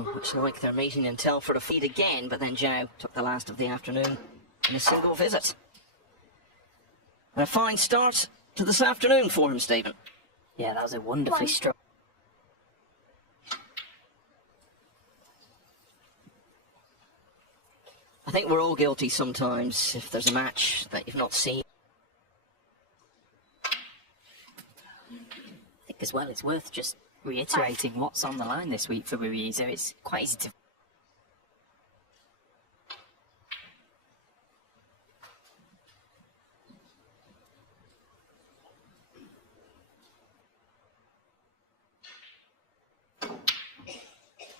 Looks like they're meeting in Telford to feed again, but then Xiao took the last of the afternoon in a single visit. And a fine start to this afternoon for him, Stephen. Yeah, that was a wonderfully strong. I think we're all guilty sometimes if there's a match that you've not seen. I think as well it's worth just reiterating what's on the line this week for Yize. It's quite easy to...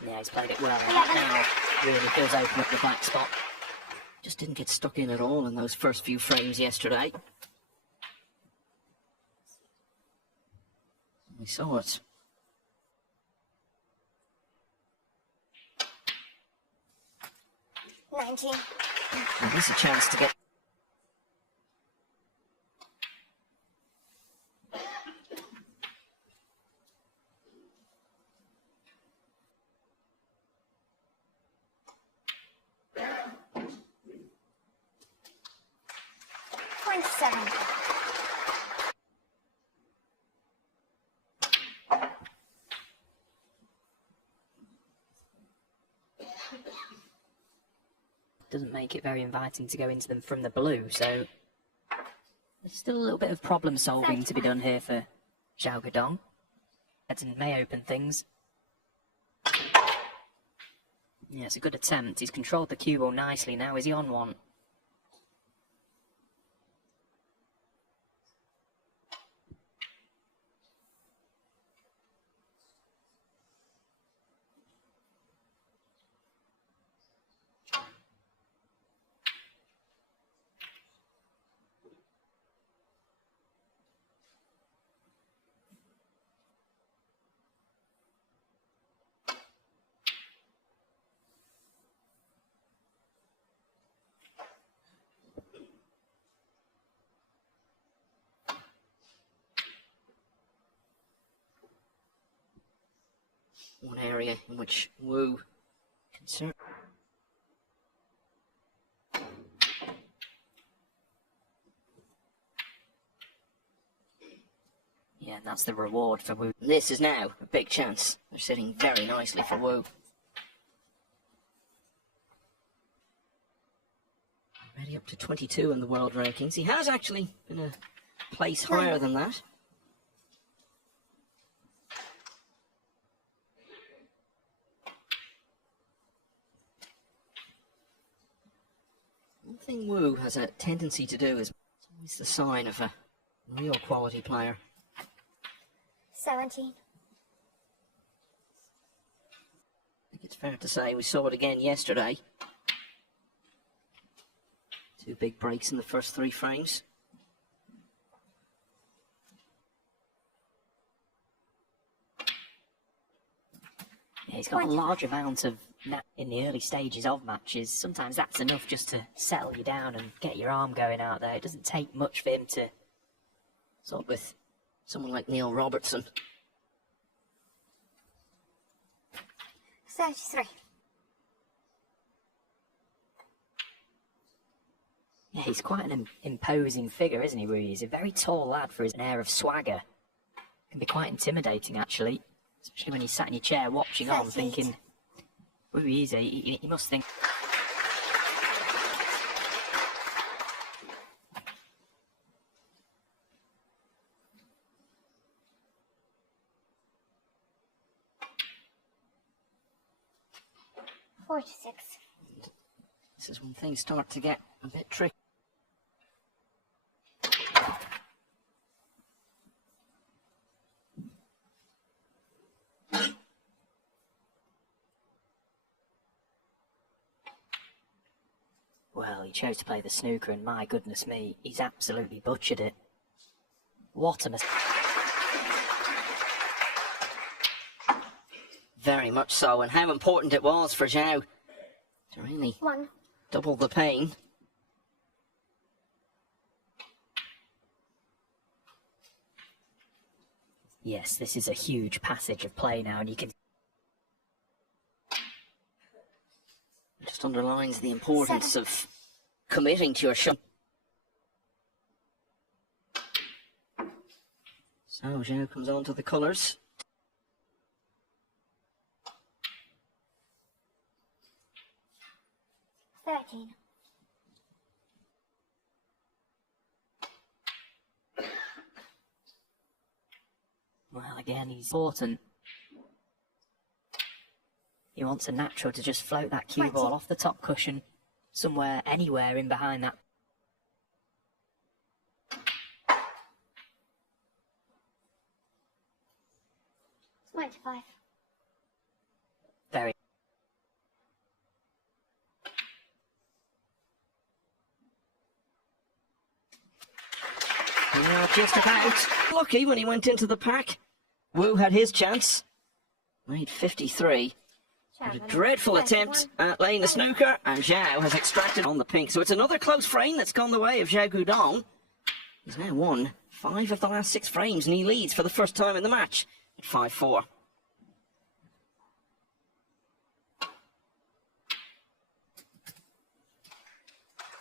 Yeah, he's played it well. Now really does open up the black spot. Just didn't get stuck in at all in those first few frames yesterday. We saw it. And there's a chance to get... Doesn't make it very inviting to go into them from the blue, so there's still a little bit of problem solving to be done here for Xiao Guodong. Edson may open things. Yeah, it's a good attempt. He's controlled the cue ball nicely now. Is he on one? One area in which Wu concern. Yeah, that's the reward for Wu. This is now a big chance. They're sitting very nicely for Wu. Already up to 22 in the world rankings. He has actually been a place higher than that. One thing Wu has a tendency to do is it's always the sign of a real quality player. 17. I think it's fair to say we saw it again yesterday. Two big breaks in the first three frames. Yeah, he's got a large amount of in the early stages of matches. Sometimes that's enough just to settle you down and get your arm going out there. It doesn't take much for him to... Sort with someone like Neil Robertson. 33. Yeah, he's quite an imposing figure, isn't he, Rui? He's a very tall lad for his air of swagger. Can be quite intimidating, actually. Especially when he's sat in your chair watching on, thinking... Rui Yize, he must think... This is when things start to get a bit tricky. Well, he chose to play the snooker, and my goodness me, he's absolutely butchered it. What a mistake. Very much so, and how important it was for Xiao to really double the pain. Yes, this is a huge passage of play now, and you can... It just underlines the importance of committing to your shot. So Xiao comes on to the colours. Well, again, he's important. He wants a natural to just float that cue ball off the top cushion, somewhere, anywhere in behind that. 25. Very. Yeah, just about. Lucky when he went into the pack. Wu had his chance. Made 53. But a dreadful attempt at laying the snooker, and Xiao has extracted on the pink. So it's another close frame that's gone the way of Xiao Guodong. He's now won 5 of the last 6 frames, and he leads for the first time in the match at 5-4.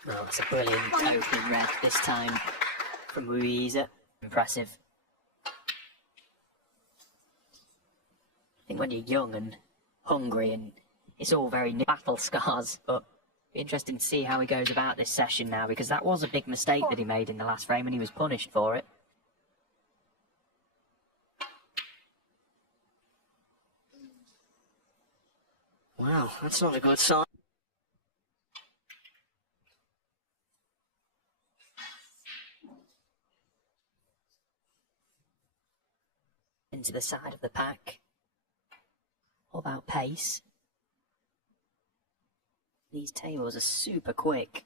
Well, it's a brilliant opening red this time from Yize. Impressive. I think when you're young and hungry, and it's all very new battle scars, but interesting to see how he goes about this session now, because that was a big mistake that he made in the last frame and he was punished for it. Wow, that's not a good sign. Into the side of the pack. All about pace. These tables are super quick.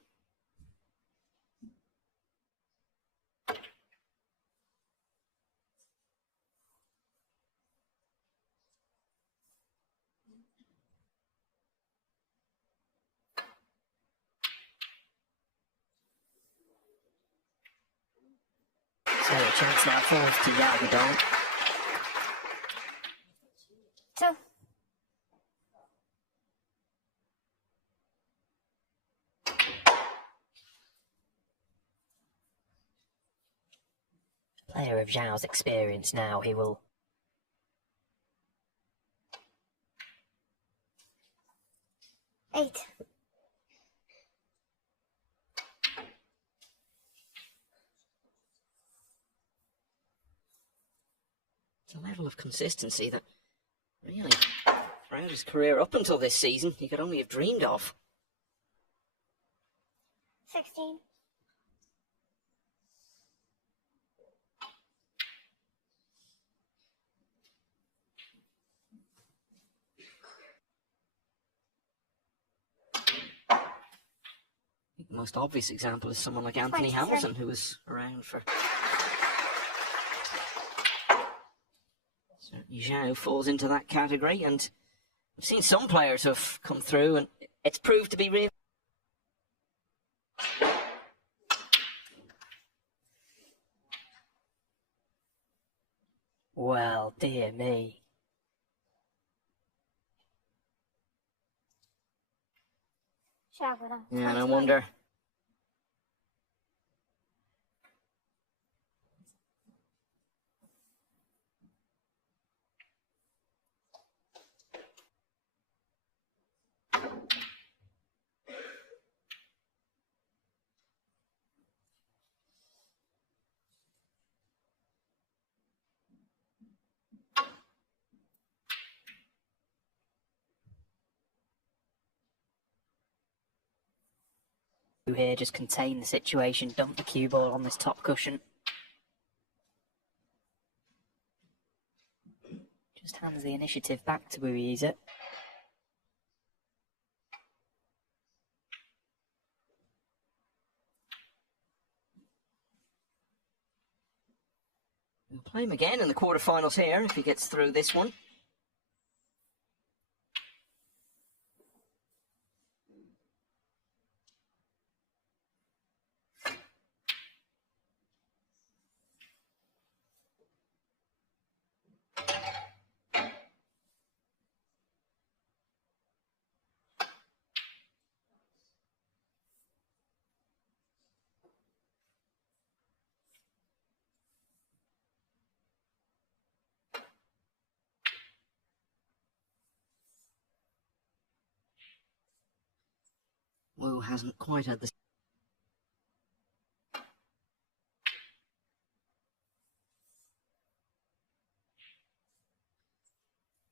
So a chance now falls to Guodong. 2. Player of Xiao's experience now, he will... 8. It's a level of consistency that really, throughout his career up until this season, he could only have dreamed of. 16. I think the most obvious example is someone like Anthony Hamilton, who was around for... Certainly Xiao falls into that category, and we've seen some players have come through, and it's proved to be really... Well, dear me. Yeah, no wonder. Here, just contain the situation, dump the cue ball on this top cushion. Just hands the initiative back to Yize. We'll play him again in the quarterfinals here if he gets through this one. Wu hasn't quite had the...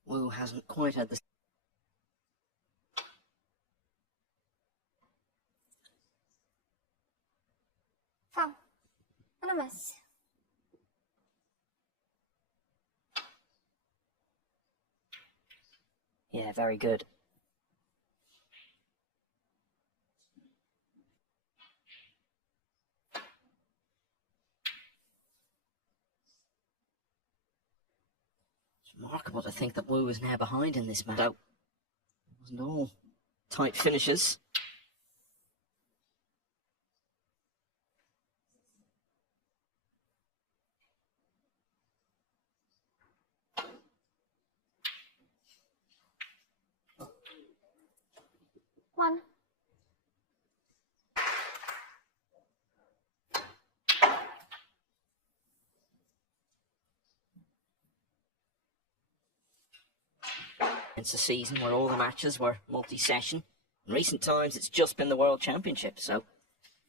Wu hasn't quite had the... Foul. And a miss. Yeah, very good. It's remarkable to think that Wu is now behind in this match. So, it wasn't all tight finishes. One. It's a season where all the matches were multi-session. In recent times, it's just been the World Championship, so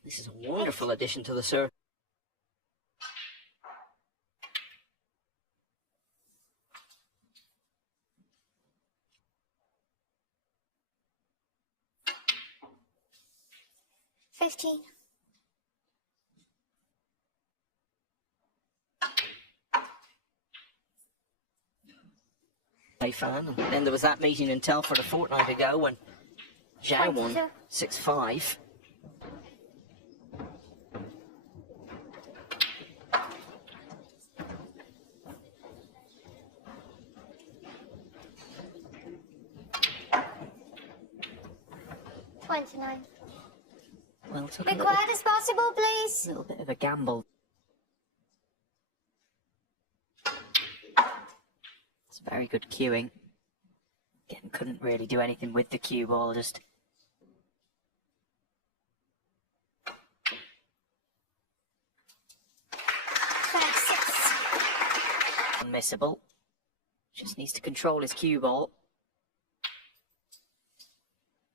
this is a wonderful addition to the circuit. $15. Fan. And then there was that meeting in Telford a fortnight ago when Xiao won 22. 6-5. $29. Well, took Be quiet as possible, please. a little bit of a gamble. It's very good cueing. Again, couldn't really do anything with the cue ball, just... unmissable. Just needs to control his cue ball.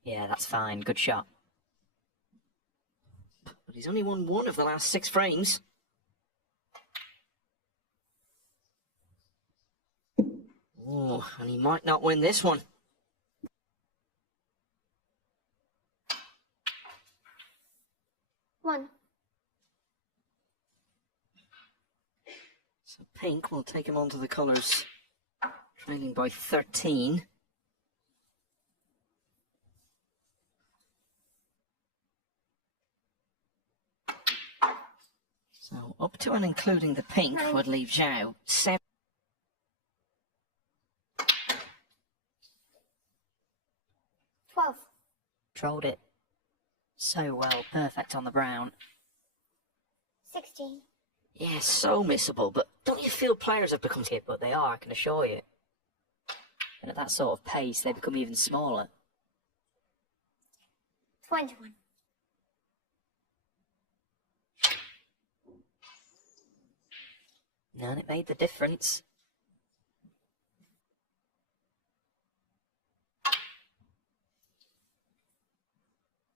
Yeah, that's fine. Good shot. But he's only won one of the last 6 frames. Oh, and he might not win this one. One. So pink will take him on to the colours, trailing by 13. So up to and including the pink would leave Xiao 7. $12. Controlled it so well. Perfect on the brown. $16. Yeah, so missable, but don't you feel players have become... Hit, but they are, I can assure you. And at that sort of pace, they become even smaller. 21. And it made the difference.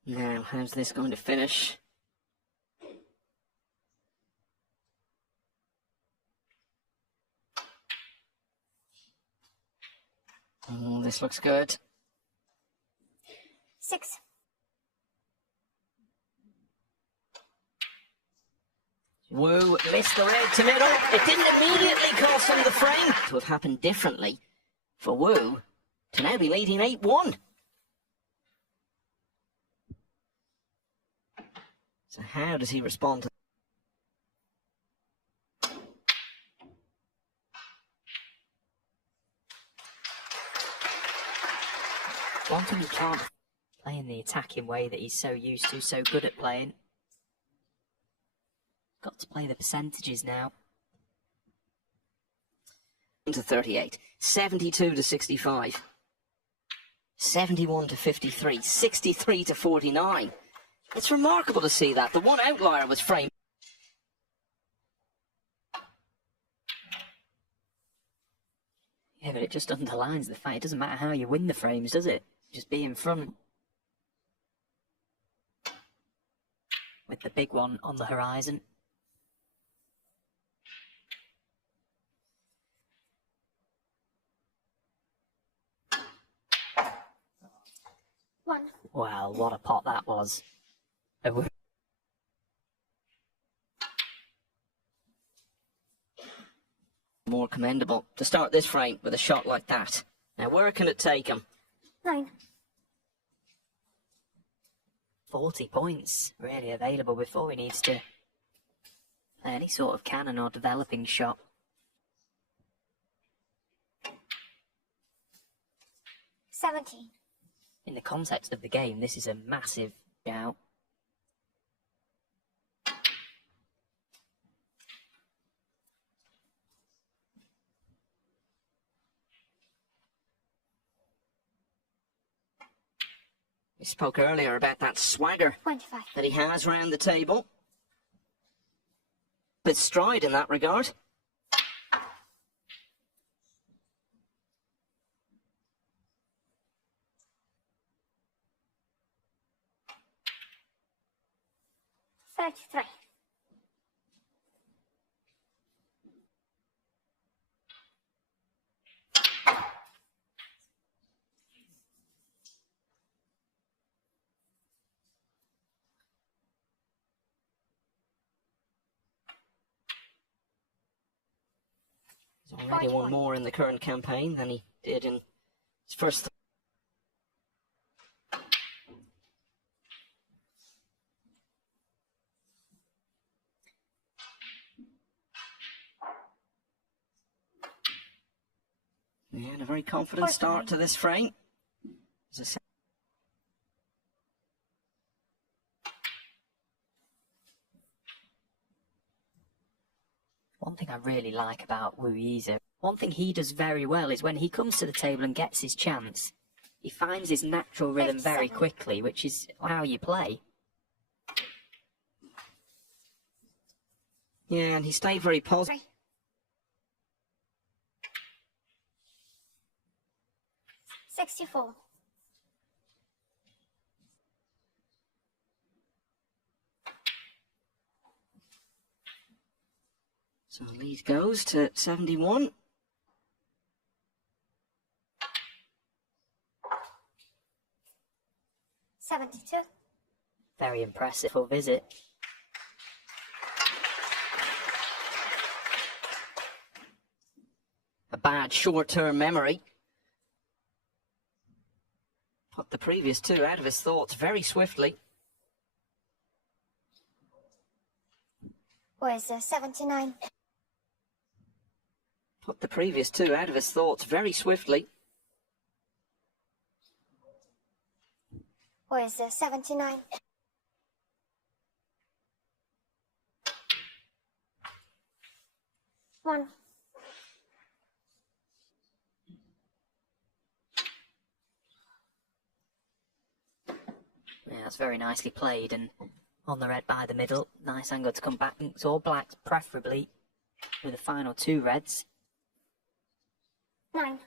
Now, how's this going to finish? Oh, this looks good. 6. Wu missed the red to middle. It didn't immediately cost him the frame. To have happened differently for Wu to now be leading 8-1. So how does he respond to... One thing he can't play in the attacking way that he's so used to, so good at playing. Got to play the percentages now. to 38, 72 to 65, 71 to 53, 63 to 49. It's remarkable to see that. The one outlier was frame. Yeah, but it just underlines the fact it doesn't matter how you win the frames, does it? Just be in front. with the big one on the horizon. One. Well, what a pot that was. More commendable to start this frame with a shot like that. Now, where can it take him? 9. 40 points really available before he needs to play any sort of cannon or developing shot. $17. In the context of the game, this is a massive Xiao. We spoke earlier about that swagger 25. that he has round the table. With stride in that regard. $33. He's already won more in the current campaign than he did in his first. Yeah, and a very confident start to this frame. One thing I really like about Yize, one thing he does very well is when he comes to the table and gets his chance, he finds his natural rhythm very quickly, which is how you play. Yeah, and he stayed very positive. 64. So lead goes to 71. $72. Very impressive full visit. A bad short-term memory. Put the previous two out of his thoughts very swiftly. Where's the 79? Put the previous two out of his thoughts very swiftly. Where's the 79? One. Yeah, that's very nicely played, and on the red by the middle, nice angle to come back. It's all blacks, preferably, with the final two reds. 9.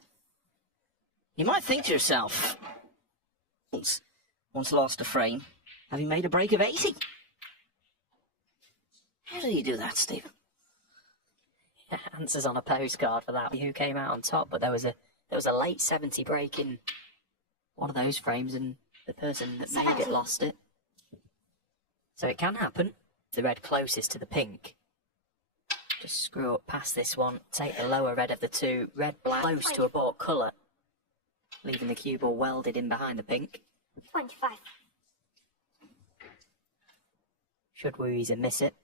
You might think to yourself, once lost a frame, having made a break of 80. How did he do that, Stephen? Answers on a postcard for that. Who came out on top? But there was a late 70 break in one of those frames, and the person that made it lost it. So it can happen. The red closest to the pink. Just screw up past this one. Take the lower red of the two. Red black close to a bought colour, leaving the cue ball welded in behind the pink. 25. Should Yize miss it?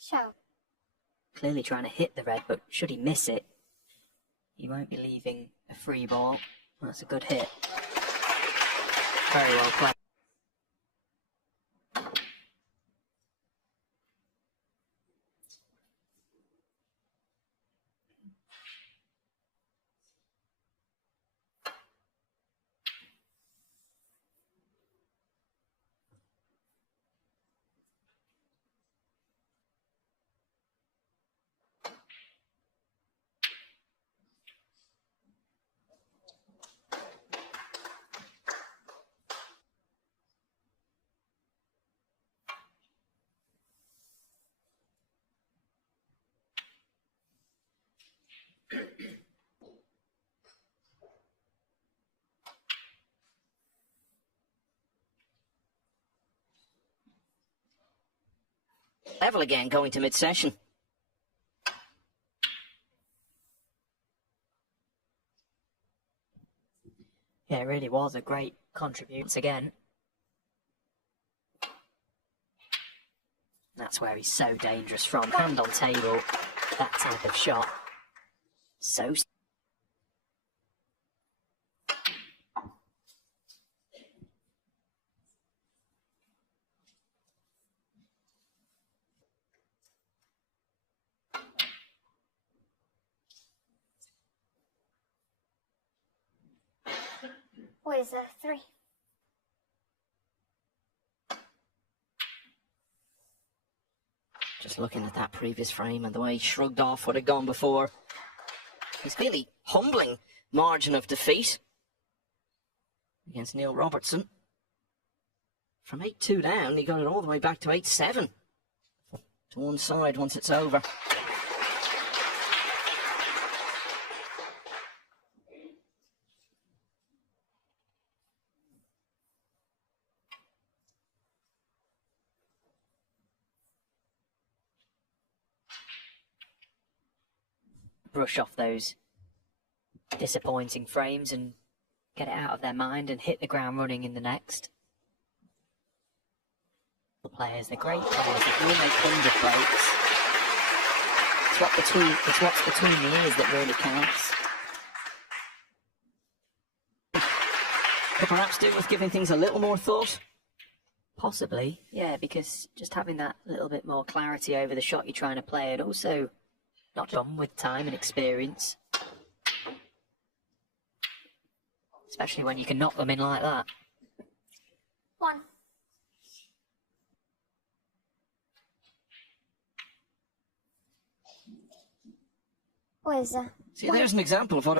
Xiao. Clearly trying to hit the red, but should he miss it, he won't be leaving a free ball. That's a good hit. Very well played. level again going to mid-session. Yeah, it really was a great contribution again. That's where he's so dangerous from. Hand on table, that type of shot. So... With 3. Just looking at that previous frame and the way he shrugged off what had gone before. His really humbling margin of defeat against Neil Robertson. From 8-2 down, he got it all the way back to 8-7. To one side once it's over. Brush off those disappointing frames and get it out of their mind and hit the ground running in the next. The players, they're great players, they really make 100 breaks. It's what's between the ears that really counts. Could perhaps do with giving things a little more thought. Possibly, yeah, because just having that little bit more clarity over the shot you're trying to play, and also not done with time and experience. Especially when you can knock them in like that. 1. With See, there's an example of what...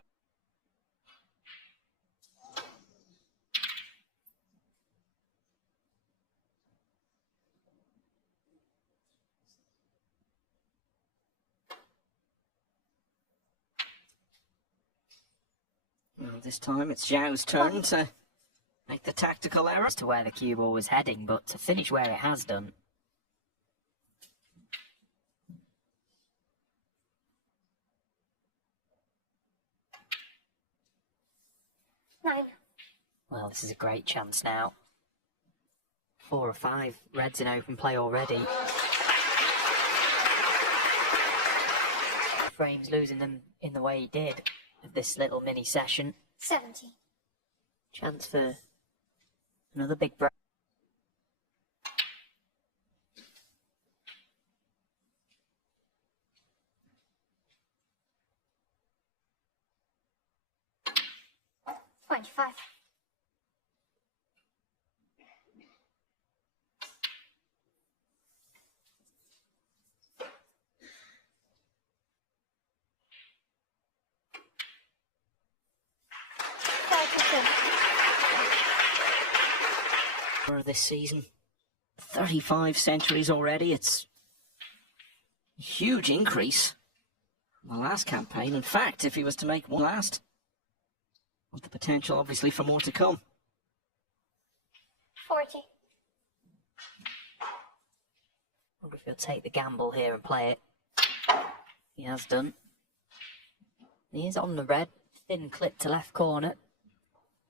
Well, this time it's Xiao's turn to make the tactical error. As to where the cue ball was heading, but to finish where it has done. Nine. Well, this is a great chance now. 4 or 5 reds in open play already. Frames losing them in the way he did of this little mini session. 70. Chance for another big break. $25. For this season, 35 centuries already. It's a huge increase from the last campaign. In fact, if he was to make one last, with the potential obviously for more to come. 40. Wonder if he'll take the gamble here and play it. He has done. He is on the red, thin clip to left corner.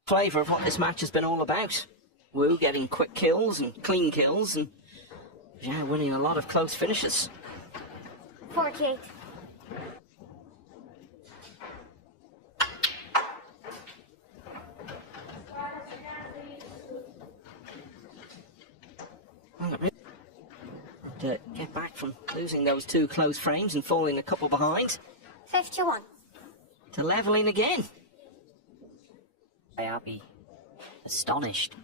Flavour of what this match has been all about. Wu getting quick kills and clean kills, and Xiao winning a lot of close finishes. 48. To get back from losing those 2 close frames and falling a couple behind. 51. To levelling again. I'll be astonished.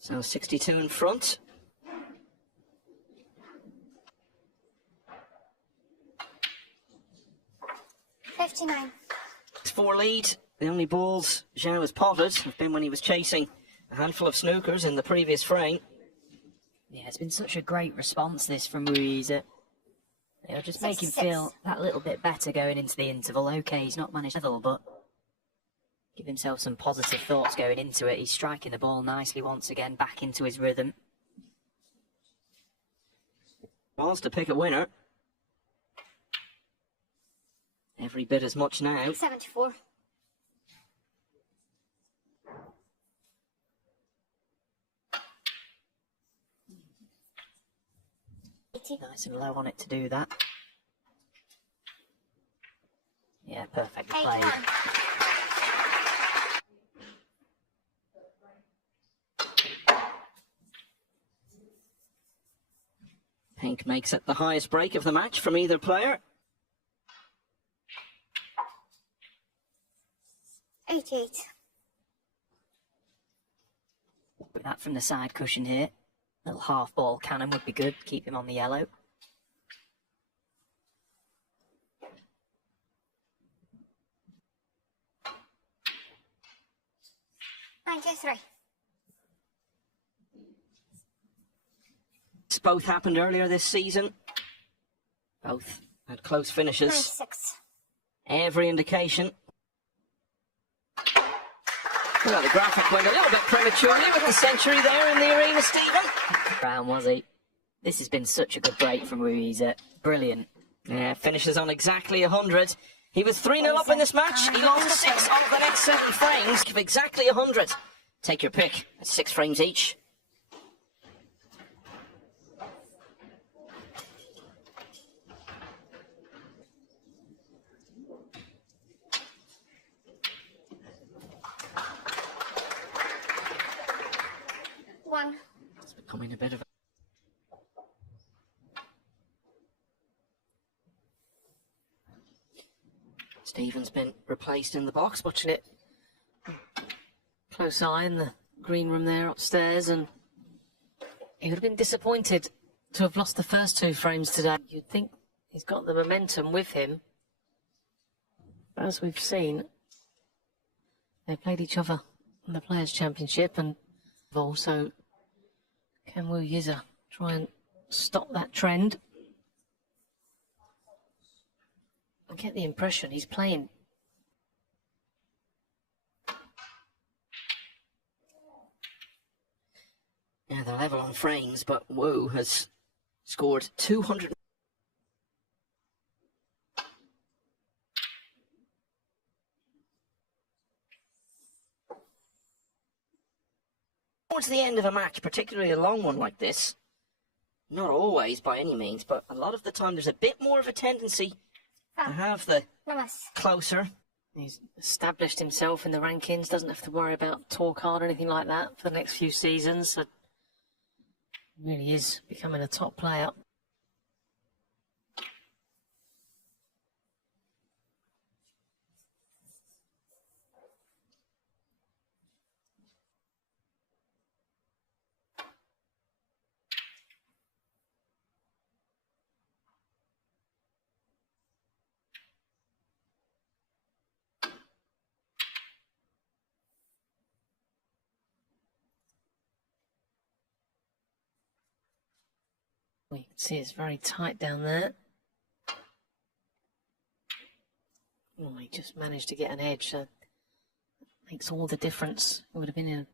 So 62 in front. $59. 4 lead. The only balls Xiao has potted have been when he was chasing a handful of snookers in the previous frame. Yeah, it's been such a great response this from Yize. It'll just make him feel that little bit better going into the interval. Okay, he's not managed level, but give himself some positive thoughts going into it. He's striking the ball nicely once again, back into his rhythm. Balls to pick a winner. Every bit as much now. 74. Nice and low on it to do that. Yeah, perfectly played. 81. Pink makes it the highest break of the match from either player. 88. With that from the side cushion here. Little half ball cannon would be good. Keep him on the yellow. Both happened earlier this season. Both had close finishes. 96. Every indication. Well, the graphic went a little bit prematurely with the century there in the arena, Stephen. Brown, was he? This has been such a good break from Yize. Brilliant. Yeah, finishes on exactly 100. He was 3-0 up in this match. He lost 6 of the next 7 frames. Give exactly 100. Take your pick. That's 6 frames each. One. It's becoming a bit of a... Stephen's been replaced in the box, watching it. Close eye in the green room there upstairs, and he would have been disappointed to have lost the first 2 frames today. You'd think he's got the momentum with him. But as we've seen, they played each other in the Players' Championship, and also can Yize try and stop that trend? I get the impression he's playing. Yeah, they're level on frames, but Wu has scored 200. Towards the end of a match, particularly a long one like this, not always by any means, but a lot of the time there's a bit more of a tendency to have the closer. He's established himself in the rankings, doesn't have to worry about tour card or anything like that for the next few seasons. So really is becoming a top player. You can see it's very tight down there. Oh, he just managed to get an edge, so that makes all the difference. It would have been in.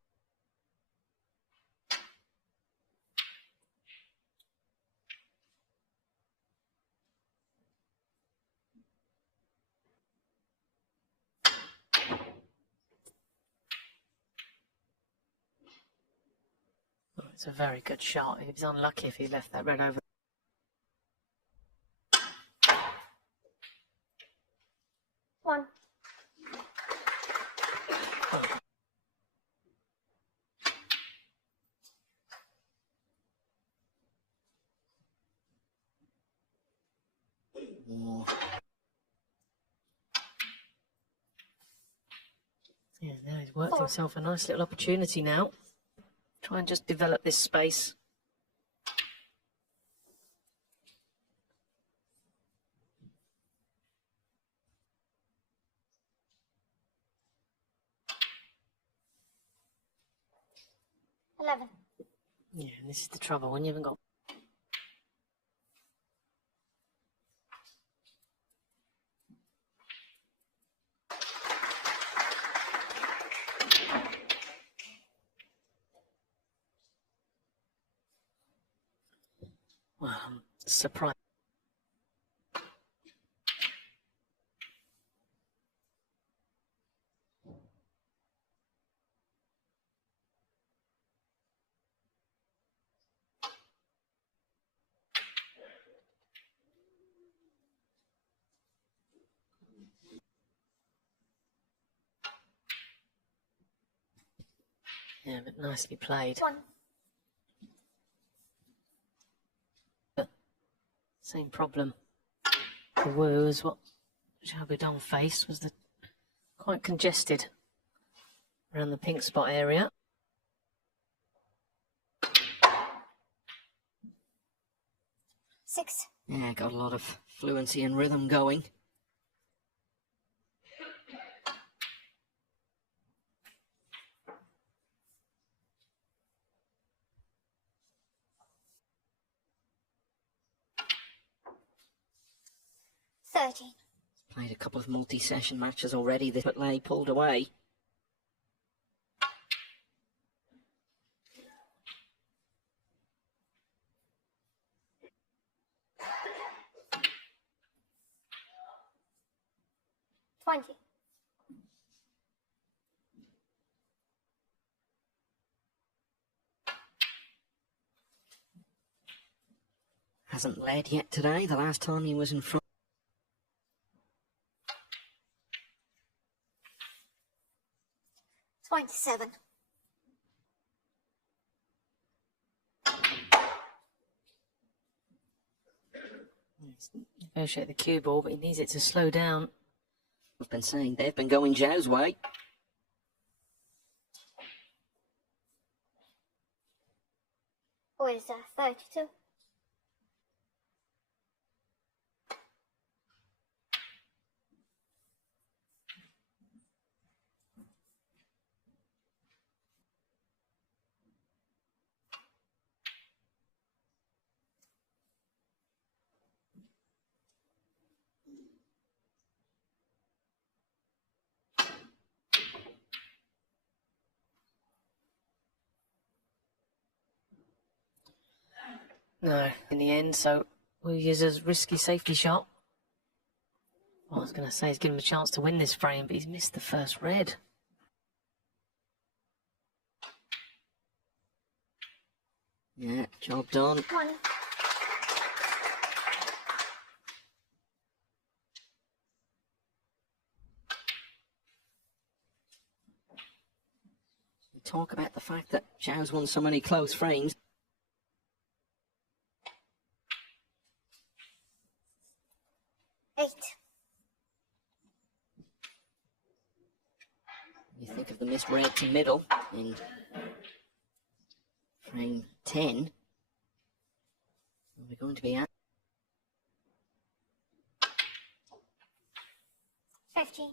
Oh, it's a very good shot. He was unlucky if he left that red over. One. Yeah, now he's worked himself a nice little opportunity now. Try and just develop this space. $11. Yeah, and this is the trouble when you haven't got. Well, surprise. Yeah, but nicely played. 1. Same problem for Wu as what Xiao Guodong faced, was the quite congested around the pink spot area. Six. Yeah, got a lot of fluency and rhythm going. Played a couple of multi-session matches already, but Lay pulled away. $20. Hasn't led yet today, the last time he was in front. 27. Negotiate the cue ball, but he needs it to slow down. I've been saying they've been going Xiao's way. What is that? 32. No, in the end, so we'll use a risky safety shot. Well, I was going to say he's given him a chance to win this frame, but he's missed the first red. Yeah, job done. 1. We talk about the fact that Xiao's won so many close frames. 8. You think of the missed red to middle in frame 10. We're going to be at 15.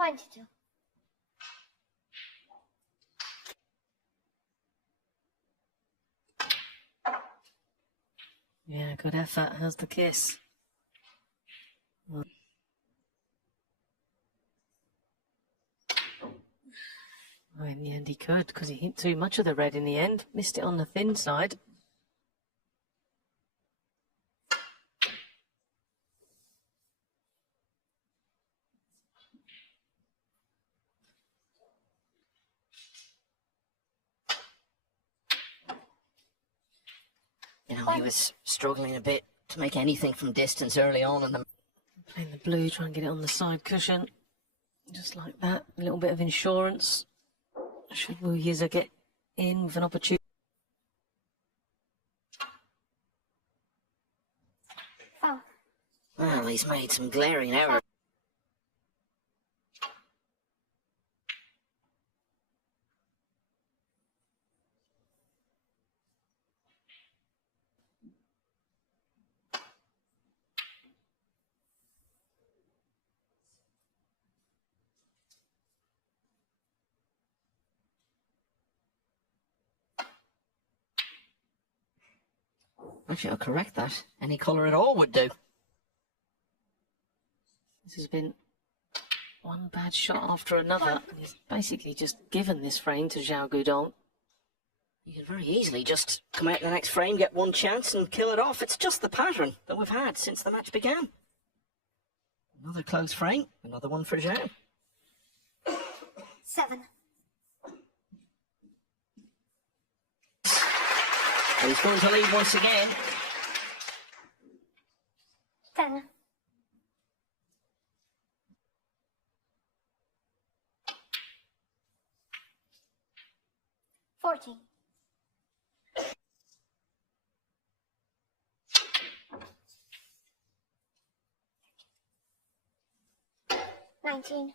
$22. Yeah, good effort. How's the kiss? Well, in the end he could, because he hit too much of the red in the end. Missed it on the thin side. You know, he was struggling a bit to make anything from distance early on in the... Playing the blue, try and get it on the side cushion. Just like that. A little bit of insurance. Should Wu Yize get in with an opportunity? 4. Well, he's made some glaring errors. Actually, I'll correct that. Any colour at all would do. This has been one bad shot after another. And he's basically just given this frame to Xiao Guodong. You can very easily just come out in the next frame, get one chance and kill it off. It's just the pattern that we've had since the match began. Another close frame, another one for Xiao. 7. He's going to lead once again. 10. 14. 19.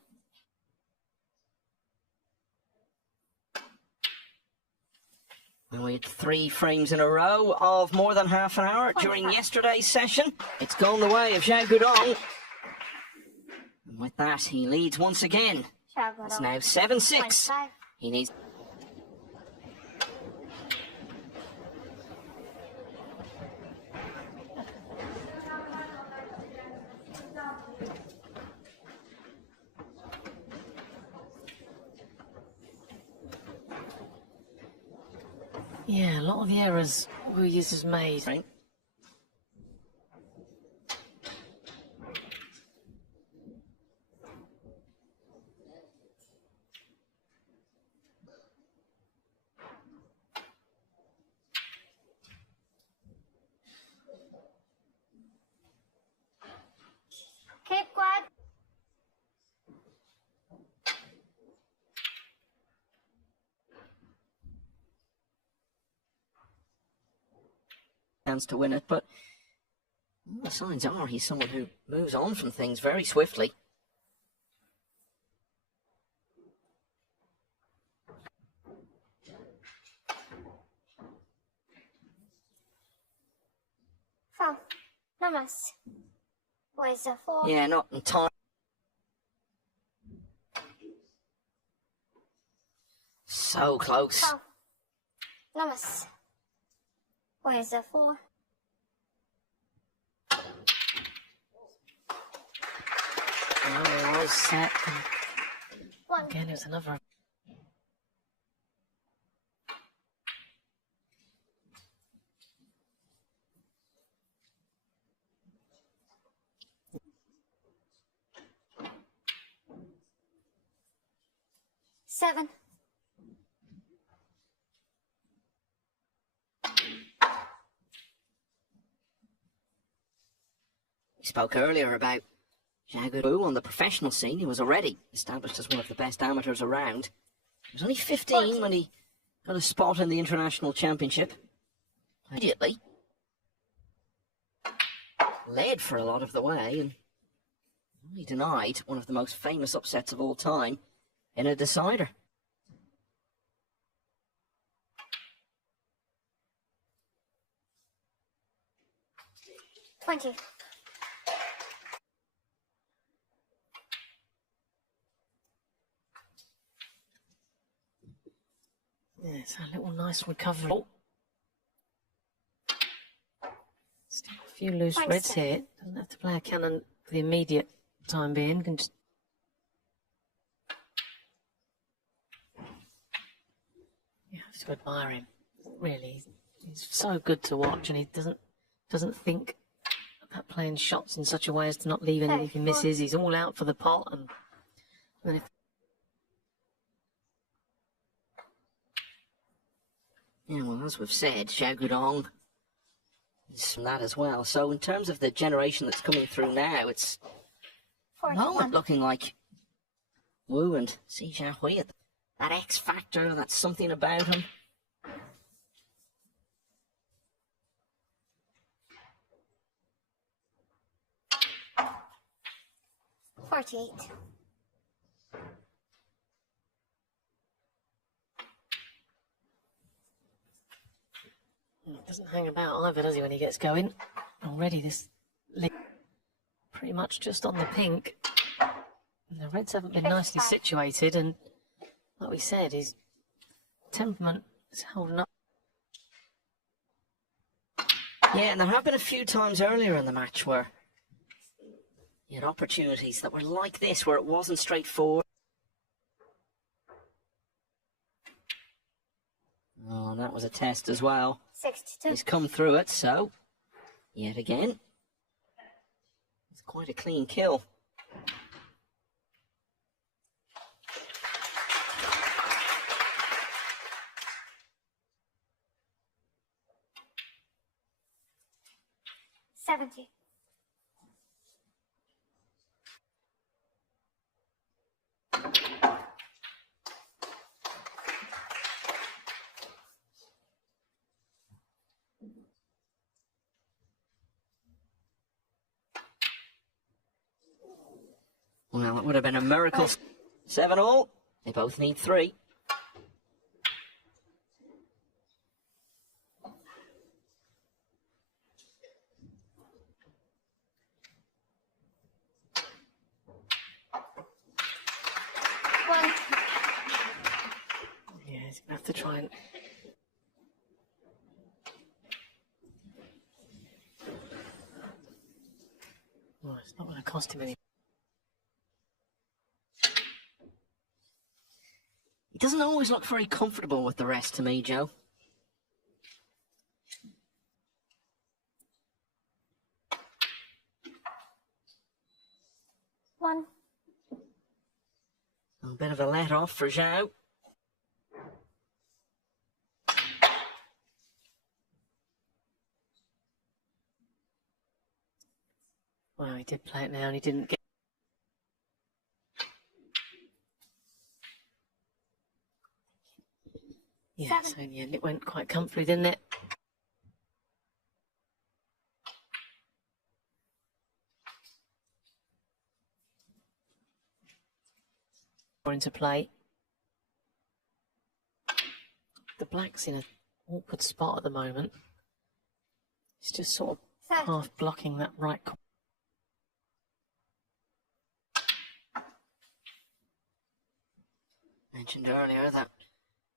And we had 3 frames in a row of more than half an hour during yesterday's session. It's gone the way of Xiao Guodong. And with that, he leads once again. It's now 7-6. He needs... Yeah, a lot of the errors Yize has made. Right. Keep quiet. Chance to win it, but the signs are he's someone who moves on from things very swiftly. Foul. Namas. Where's the 4? Yeah, not in time. So close. Foul. Namas. Where's the 4? Well, it was set. 1. Again, it was another. Seven. We spoke earlier about Xiao Guodong on the professional scene. He was already established as one of the best amateurs around. He was only 15 when he got a spot in the International Championship. Immediately led for a lot of the way and only denied one of the most famous upsets of all time in a decider. $20. Yeah, it's a little nice recovery. Oh. Still a few loose reds here. Doesn't have to play a cannon for the immediate time being. Can just... You have to admire him. Really, he's so good to watch, and he doesn't think about playing shots in such a way as to not leave any if he misses. He's all out for the pot, and then if Yeah, well, as we've said, Xiao Guodong is from that as well. So in terms of the generation that's coming through now, it's not looking like Wu and Si Xiaohui. That X factor, that something about him. $48. doesn't hang about either, does he, when he gets going? Already this pretty much just on the pink. And the reds haven't been nicely situated, and like we said, his temperament is holding up. Yeah, and there have been a few times earlier in the match where you had opportunities that were like this, where it wasn't straightforward. Oh, that was a test as well. 62. He's come through it, so yet again, it's quite a clean kill. $70. Well, it would have been a miracle. 7-all. They both need 3. One. Yeah, he's going to have to try and... Well, it's not going to cost him any. He doesn't always look very comfortable with the rest to me, Joe. One. A bit of a let-off for Xiao. Well, he did play it now and he didn't get... Yeah, so in the end it went quite comfortably, didn't it? More into play. The black's in an awkward spot at the moment. He's just sort of half blocking that right corner. Mentioned earlier that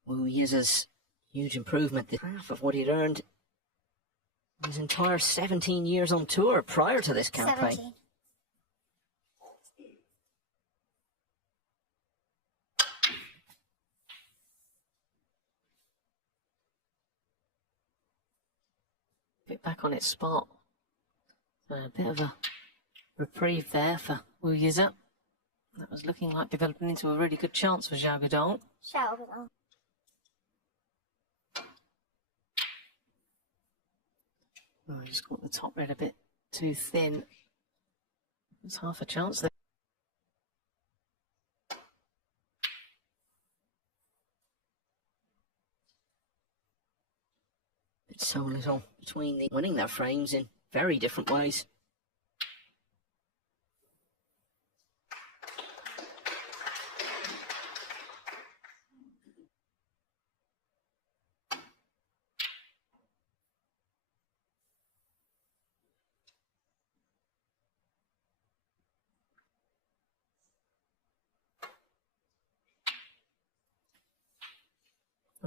Yize's huge improvement, half of what he'd earned his entire 17 years on tour prior to this campaign. 70. Bit back on its spot. A bit of a reprieve there for Yize. That was looking like developing into a really good chance for Xiao Guodong. Xiao Guodong. Oh, he just got the top red a bit too thin. There's half a chance there. It's so little between the winning their frames in very different ways.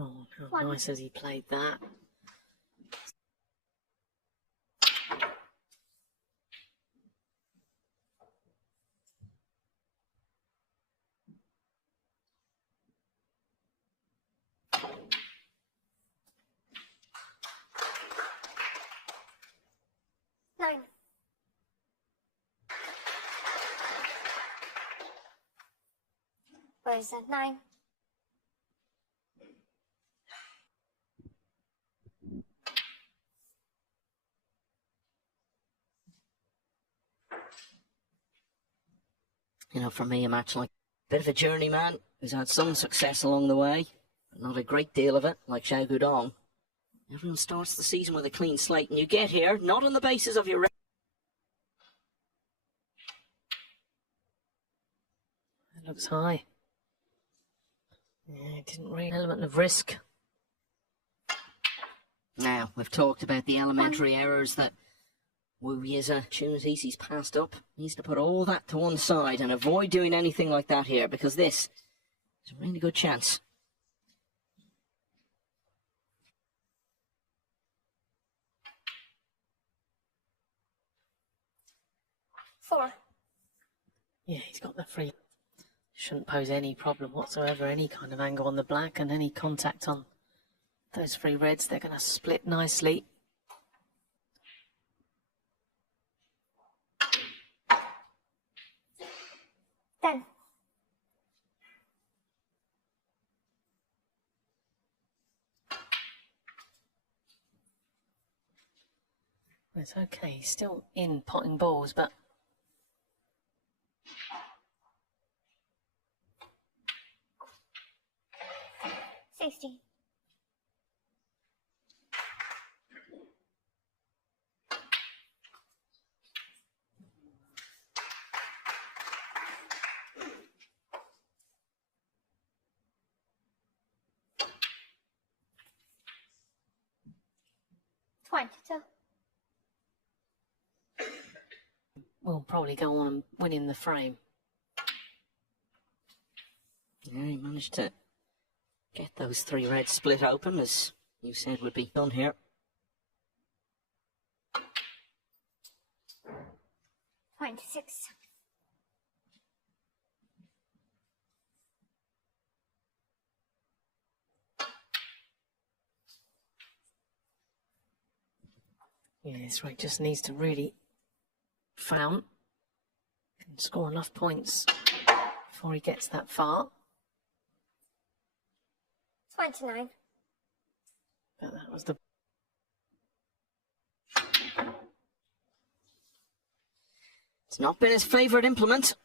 Oh, how nice has he played that. Nine. What is that? 9. You know, for me, a match like a bit of a journeyman who's had some success along the way, but not a great deal of it, like Xiao Guodong. Everyone starts the season with a clean slate, and you get here not on the basis of your... It looks high. Yeah, it didn't really element of risk. Now, we've talked about the elementary errors that Yize opportunities he's passed up. He needs to put all that to one side and avoid doing anything like that here, because this is a really good chance. Yeah, he's got the free. Shouldn't pose any problem whatsoever. Any kind of angle on the black and any contact on those free reds, they're going to split nicely. Ten. It's okay. He's still in potting balls, but 60. $22. we'll probably go on and win in the frame. Yeah, he managed to get those three reds split open, as you said would be done here. 26. Yeah, this right just needs to really found and score enough points before he gets that far. 29. But that was the... It's not been his favourite implement.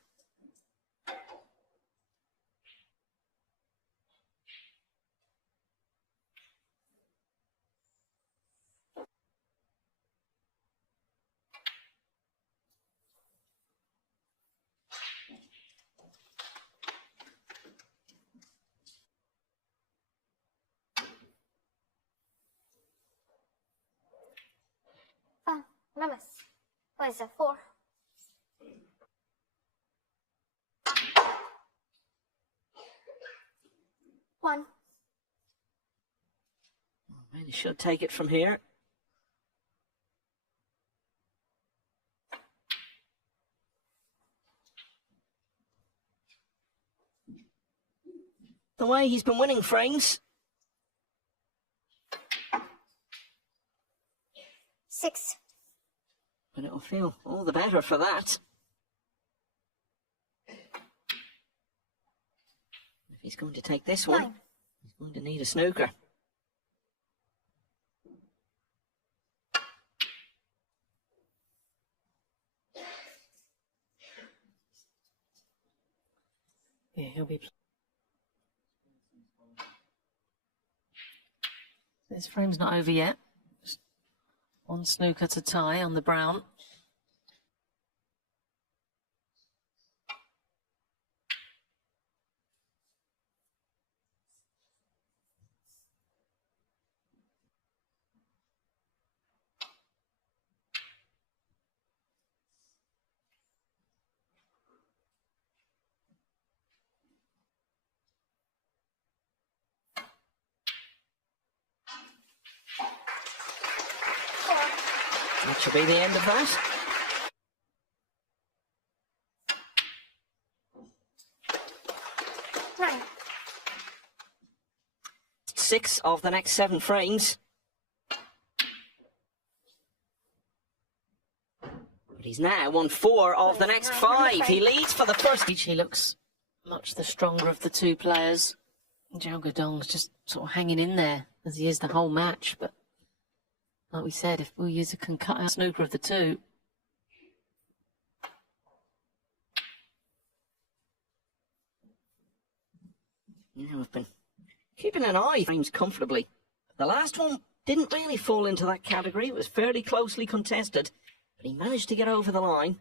Namas. What is that? 4. One. Really should take it from here. The way he's been winning frames. 6. But it'll feel all the better for that. If he's going to take this one, 9. he's going to need a snooker. Yeah, he'll be... This frame's not over yet. Just one snooker to tie on the brown. That should be the end of that. Nine. 6 of the next 7 frames. But he's now won 4 of the next 5. He leads for the first. He looks much the stronger of the two players. Xiao Guodong's just sort of hanging in there, as he is the whole match, but like we said, if Yize can cut out snooker of the two. Yeah, we've been keeping an eye frames comfortably. The last one didn't really fall into that category. It was fairly closely contested, but he managed to get over the line.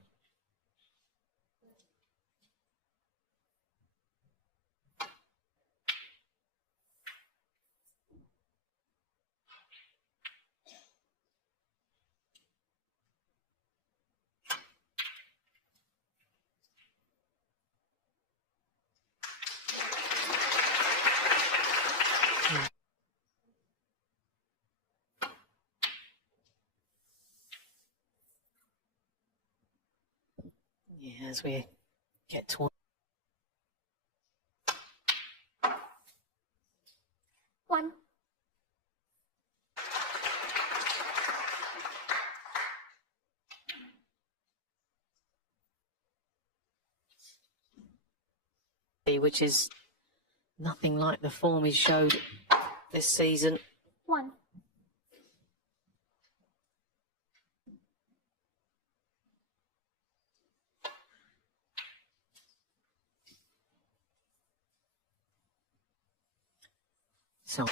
Yeah, as we get to 1. which is nothing like the form he's showed this season. 1. So,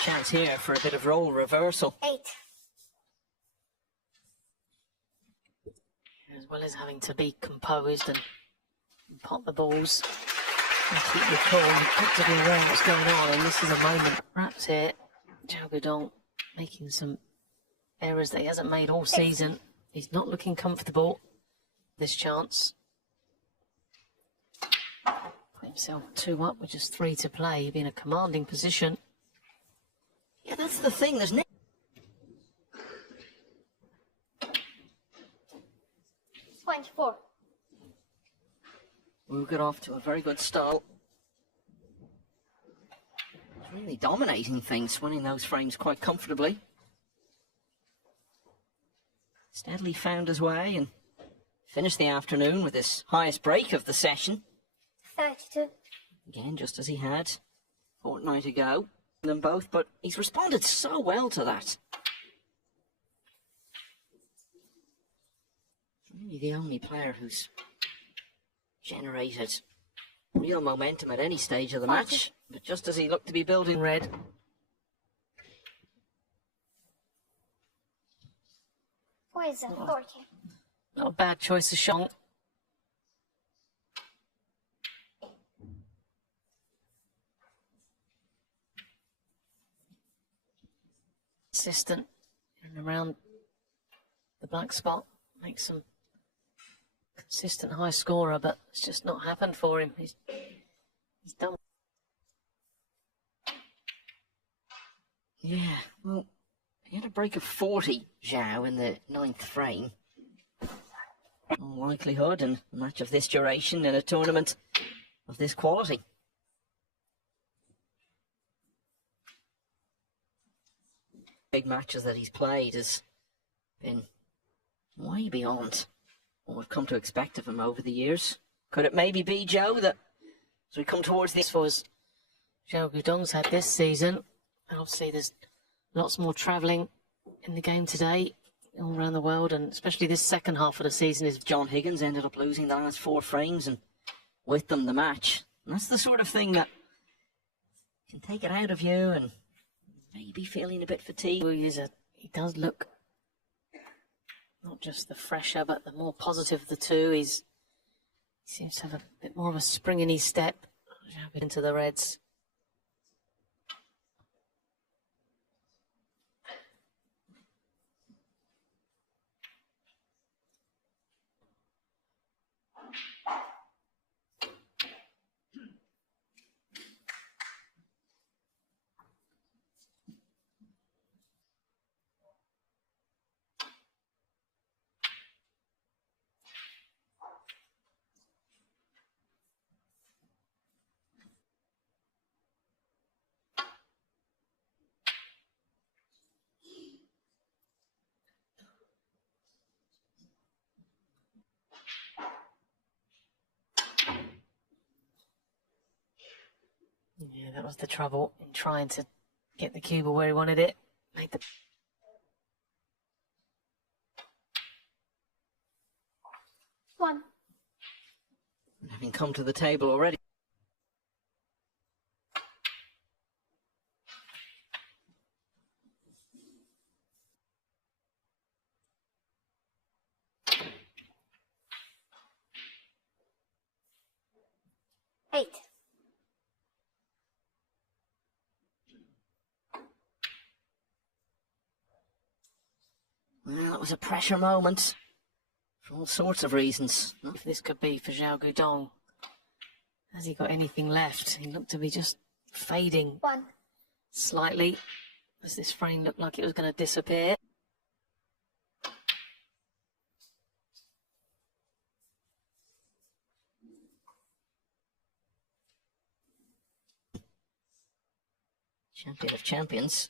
chance here for a bit of role reversal. 8. As well as having to be composed and pot the balls and keep your cool. You've got to be aware of what's going on, and this is a moment, perhaps here, Xiao Guodong making some errors that he hasn't made all season. He's not looking comfortable this chance. Put himself 2 up with just 3 to play. He'd be in a commanding position. Yeah, that's the thing. There's no 24. We'll get off to a very good start. He's really dominating things, winning those frames quite comfortably. Steadily found his way and finished the afternoon with his highest break of the session. 32. Again, just as he had a fortnight ago. Them both, but he's responded so well to that. Really the only player who's generated real momentum at any stage of the match, but just as he looked to be building red. What is it? 40. Not a bad choice of shot. Consistent and around the black spot, makes some consistent high scorer, but it's just not happened for him. He's done. Yeah, well, he had a break of 40, Xiao, in the 9th frame. All likelihood, and a match of this duration in a tournament of this quality. Big matches that he's played has been way beyond what we've come to expect of him over the years. Could it maybe be, Joe, that as we come towards this This was Xiao Guodong's had this season, and obviously there's lots more travelling in the game today all around the world, and especially this second half of the season is John Higgins ended up losing the last 4 frames and with them the match. And that's the sort of thing that can take it out of you and maybe feeling a bit fatigued. he does look not just the fresher, but the more positive of the two. He seems to have a bit more of a spring in his step into the reds. Yeah, that was the trouble in trying to get the cue where he wanted it. Made the 1. Having come to the table already. Eight. Well, that was a pressure moment for all sorts of reasons. if this could be for Xiao Guodong. Has he got anything left? He looked to be just fading 1. slightly as this frame looked like it was going to disappear. Champion of champions.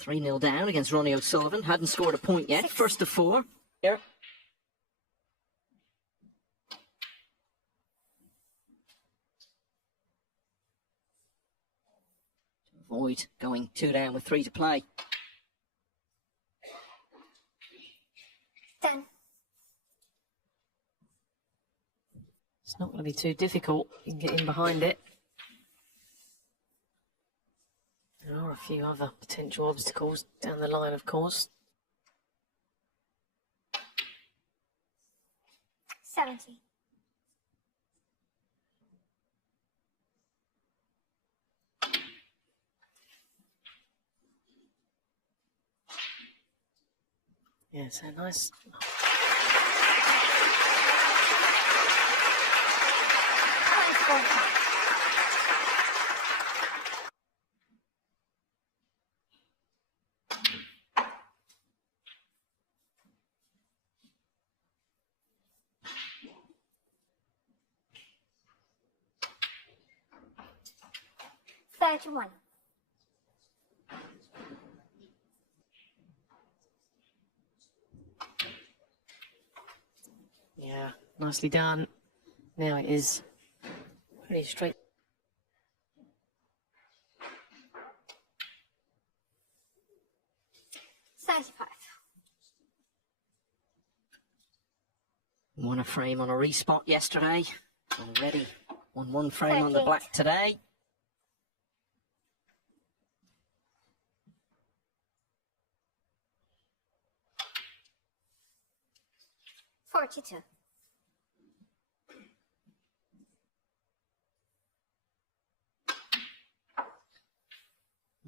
3-0 down against Ronnie O'Sullivan. Hadn't scored a point yet. 6. First of 4. Here. To avoid going 2 down with 3 to play. 10. It's not going to be too difficult. You can get in behind it. There are a few other potential obstacles down the line, of course. 70. Yeah, so nice. 24. 31. Yeah, nicely done. Now it is pretty straight. Won a frame on a respot yesterday. Already won 1 frame on the black today. $42.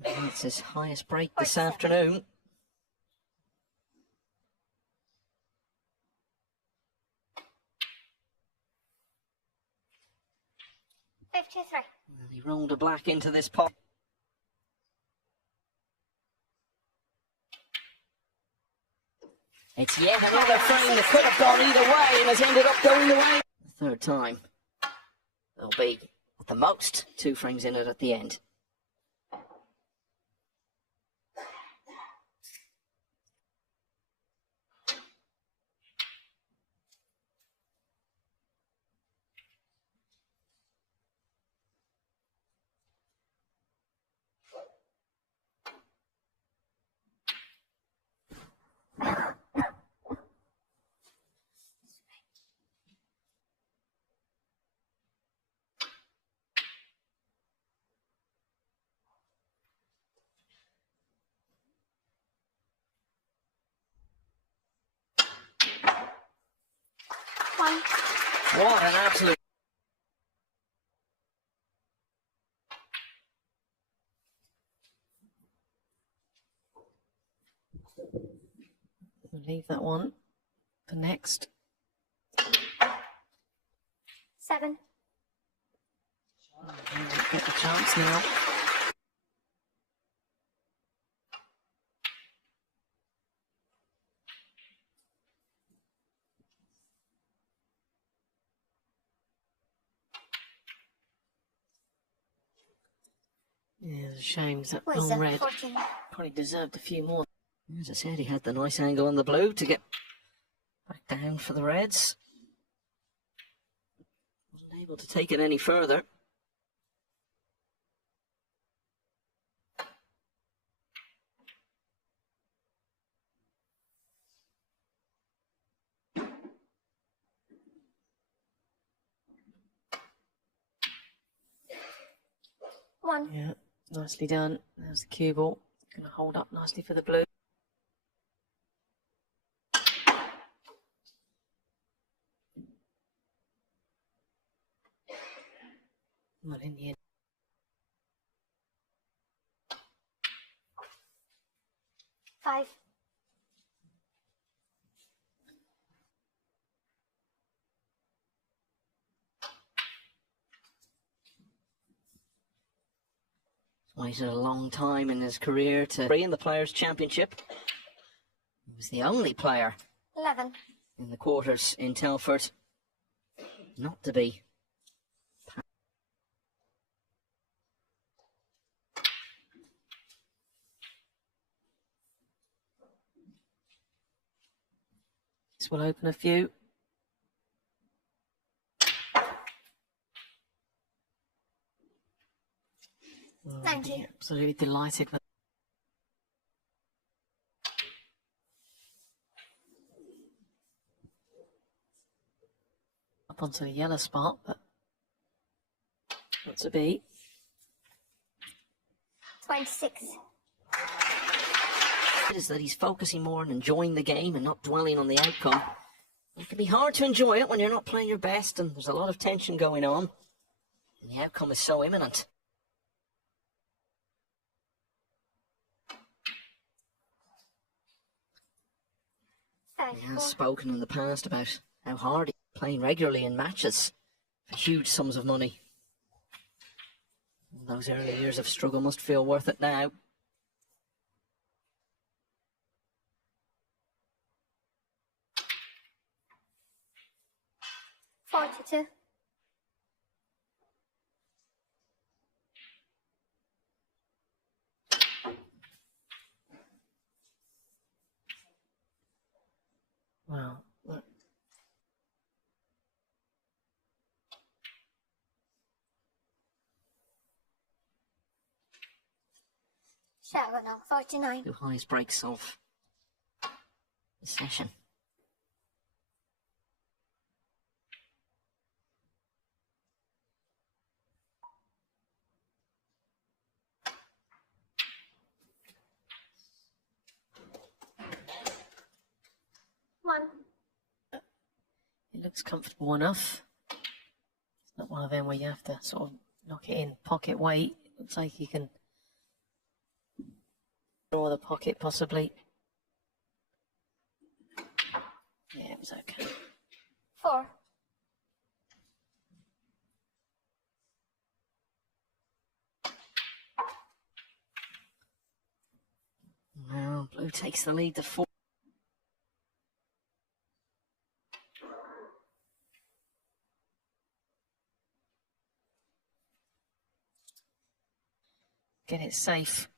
It's his highest break this afternoon. $53. And he rolled a black into this pot. It's yet another frame that could have gone either way and has ended up going the way. The third time. There'll be, at the most, 2 frames in it at the end. What an absolute... We'll leave that one for next. 7. Get the chance now. Yeah, it's a shame that long red 14. probably deserved a few more. As I said, he had the nice angle on the blue to get back down for the reds. Wasn't able to take it any further. One. Yeah, nicely done. There's the cue ball. Going to hold up nicely for the blue. Well, in the end. 5. Waited a long time in his career to be in the Players' Championship. He was the only player 11. in the quarters in Telford not to be. This will open a few. Oh, Thank you. Absolutely delighted with. Up onto the yellow spot, but not to be. 26. Is that he's focusing more on enjoying the game and not dwelling on the outcome. It can be hard to enjoy it when you're not playing your best and there's a lot of tension going on. And the outcome is so imminent. He has spoken in the past about how hard he's playing regularly in matches for huge sums of money. And those early years of struggle must feel worth it now. Forty-two. Wow. Look. Xiao now, 49. The highest breaks of the session. One. It looks comfortable enough. It's not one of them where you have to sort of knock it in pocket weight. It looks like you can draw the pocket possibly. Yeah, it was okay. 4. Well, blue takes the lead to 4. Get it safe.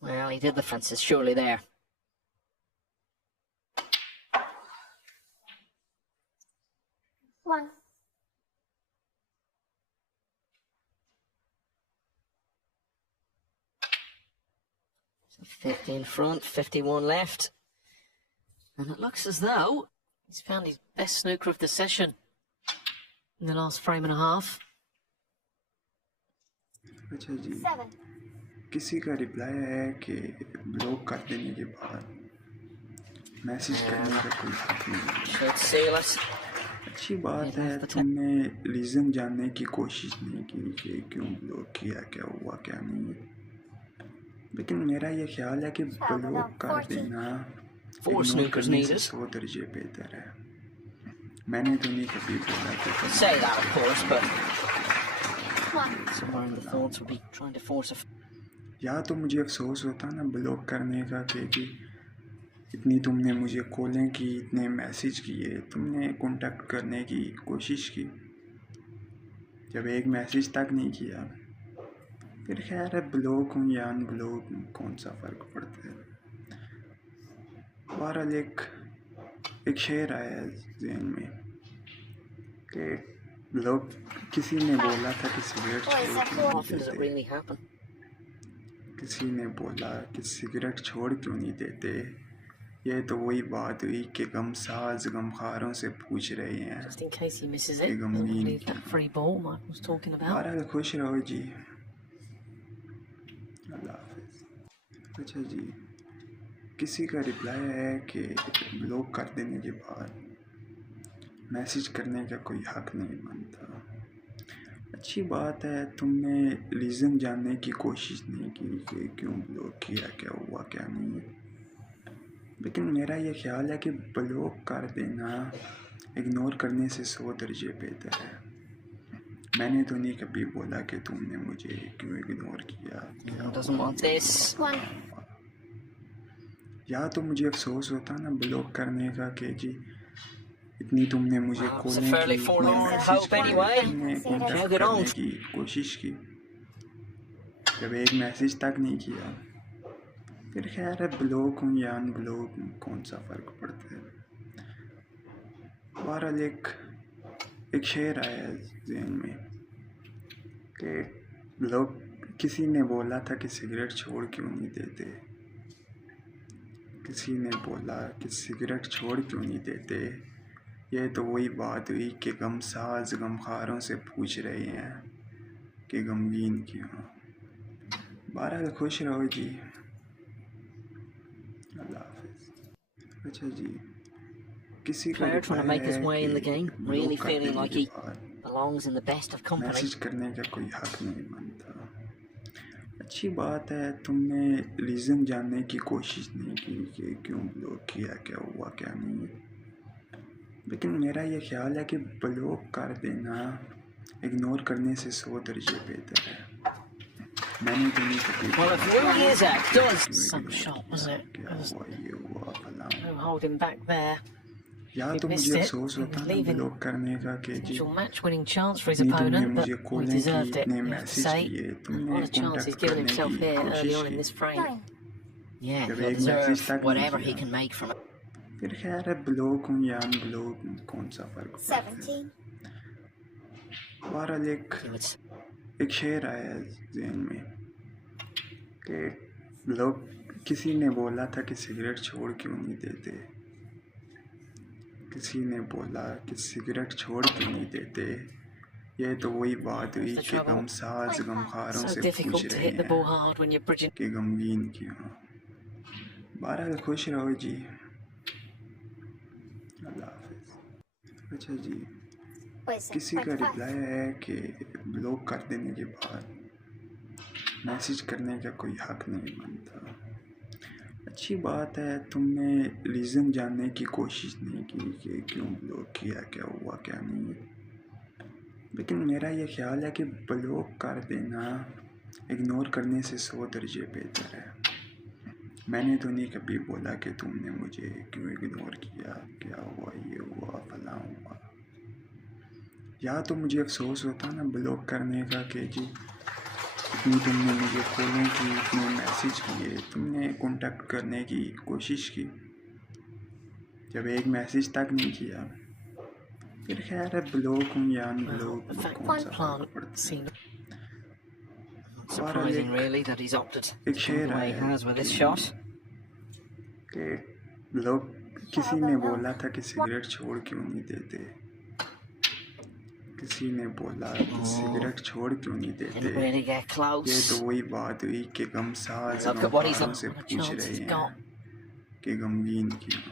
Well, he did the fences, surely there. One. So 50 in front, 51 left. And it looks as though He's found his best snooker of the session in the last frame and a half. अच्छा जी 7. किसी का reply आया कि block कर देने के बाद message करने का कोई हक नहीं। should seal it. अच्छी बात है, तुमने रीज़न जानने की कोशिश नहीं की कि क्यों ब्लॉक किया, क्या हुआ क्या नहीं। लेकिन मेरा ये ख्याल है कि ब्लॉक कर देना Four इग्नोर snookers करने से needed. 100 दर्जे बेहतर है। मैंने तो नहीं कभी बोला कि Say that, of course, but 1. somewhere in the thoughts would be trying to force a. या तो मुझे अफसोस होता ना ब्लॉक करने का कि इतनी तुमने मुझे कॉलें की, इतने मैसेज किए, तुमने कांटेक्ट करने की कोशिश की, जब एक मैसेज तक नहीं किया, फिर खैर है ब्लॉक हूँ या अनब्लॉक हूँ, कौन सा फ़र्क पड़ता है। बहरहाल एक शेर आया जहन में कि ब्लॉक किसी ने बोला था कि सिगरेट छोड़ क्यों नहीं Often does it देते, really happen? किसी ने बोला कि सिगरेट छोड़ क्यों नहीं देते। ये तो वही बात हुई कि गमसाज गमखारों से पूछ रहे हैं। Just in case he misses it, Big on doesn't me. leave that free ball Mike was talking about. बहरहाल खुश रहो जी, अल्लाह हाफिज़। अच्छा जी, किसी का रिप्लाई है कि ब्लॉक कर देने के बाद मैसेज करने का कोई हक नहीं बनता। अच्छी बात है, तुमने रीज़न जानने की कोशिश नहीं की कि क्यों ब्लॉक किया, क्या हुआ क्या नहीं। लेकिन मेरा ये ख्याल है कि ब्लॉक कर देना इग्नोर करने से 100 दर्जे बेहतर है। मैंने तो नहीं कभी बोला कि तुमने मुझे क्यों इग्नोर किया, क्या Doesn't want this. 1. या तो मुझे अफसोस होता ना ब्लॉक करने का कि जी इतनी तुमने मुझे Wow, it's a कॉलें fairly की, forlorn मैसेज hope किए, anyway. तुमने Now कांटेक्ट Guodong. करने की कोशिश की, जब एक मैसेज तक नहीं किया, फिर खैर है ब्लॉक हूँ या अनब्लॉक हूँ, कौन सा फ़र्क पड़ता है। बहरहाल एक शेर आया ज़हन में कि लोग, किसी ने बोला था कि सिगरेट छोड़ क्यों नहीं देते, किसी ने बोला कि सिगरेट छोड़ क्यों नहीं देते। ये तो वही बात हुई कि गमसाज गमखारों से पूछ रहे हैं कि गमगीन क्यों। बहरहाल खुश रहो जी, अल्लाह हाफिज़। अच्छा जी, किसी का Player trying to make his way in the game, really block कर feeling देने like के he बाद belongs in the best of company. Message करने का कोई हक नहीं बनता। अच्छी बात है, तुमने रीज़न जानने की कोशिश नहीं की कि क्यों ब्लॉक किया, क्या हुआ क्या नहीं। लेकिन मेरा ये ख्याल है कि ब्लॉक कर देना इग्नोर करने से 100 दर्जे बेहतर है। मैंने तो नहीं कभी Well, if Yize does, Some shot, wasn't it? क्या There was हुआ, ये हुआ फलां। no holding back there. या He तो missed मुझे it. अफसोस He होता was ना leaving ब्लॉक करने का कि जी potential match-winning chance for his इतनी तुमने opponent, but मुझे he कॉलिंग की, deserved it, इतने you have to message say. किए, तुमने What a chance he's contact given करने himself की here early कोशिश on in की। this frame. 9, yeah, जब he'll एक मैसेज deserve तक नहीं whatever he किया, can make from it. फिर खैर है ब्लॉक हूँ या अनब्लॉक हूँ, कौन सा फ़र्क पड़ता है। 17, बहरहाल He would एक शेर आया ज़हन में कि लोग, किसी ने बोला था कि सिगरेट छोड़ क्यों नहीं देते, किसी ने बोला कि सिगरेट छोड़ क्यों नहीं देते। ये तो वही बात हुई कि गमसाज गमखारों So से पूछ difficult to रहे hit the ball हैं hard when you're bridging. कि गमगीन क्यों। बहरहाल खुश रहो जी, अल्लाह हाफिज़। अच्छा जी, किसी का 26.5, रिप्लाई है कि ब्लॉक कर देने के बाद मैसेज करने का कोई हक नहीं बनता। अच्छी बात है, तुमने रीज़न जानने की कोशिश नहीं की कि क्यों ब्लॉक किया, क्या हुआ क्या नहीं। लेकिन मेरा ये ख्याल है कि ब्लॉक कर देना इग्नोर करने से 100 दर्जे बेहतर है। मैंने तो नहीं कभी बोला कि तुमने मुझे क्यों इग्नोर किया, क्या हुआ, ये हुआ फलां हुआ। या तो मुझे अफसोस होता ना ब्लॉक करने का कि जी इतनी तुमने मुझे कॉलें की, इतने मैसेज किए, तुमने कांटेक्ट करने की कोशिश की, जब एक मैसेज तक नहीं किया, फिर खैर है ब्लॉक हूँ या अनब्लॉक The हूँ, fact कौन that सा फ़र्क plant पड़ता है। seemed Not surprising, really, that he's opted to एक go शेर the way he आया has with this कि shot. लोग, किसी ने बोला था कि सिगरेट छोड़ क्यों नहीं देते, किसी ने बोला कि सिगरेट छोड़ क्यों नहीं Didn't देते। really get ये close. तो वही बात हुई कि गमसाज Look at what he's गमखारों done. से What a पूछ chance रहे he's हैं got. कि गमगीन क्यों।